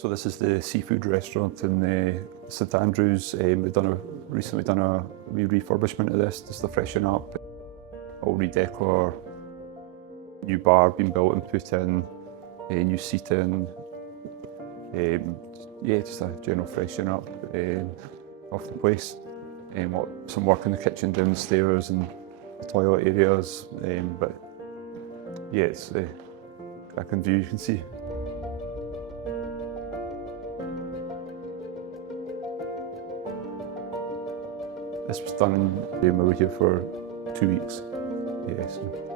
So this is the seafood restaurant in St Andrews. We've recently done a wee refurbishment of this, just to freshen up. All redecor, new bar being built and put in, new seating. Yeah, just a general freshen up of the place. Some work in the kitchen downstairs and the toilet areas. But yeah, it's I can view, you can see. This was done, we were here for 2 weeks. Yeah, so.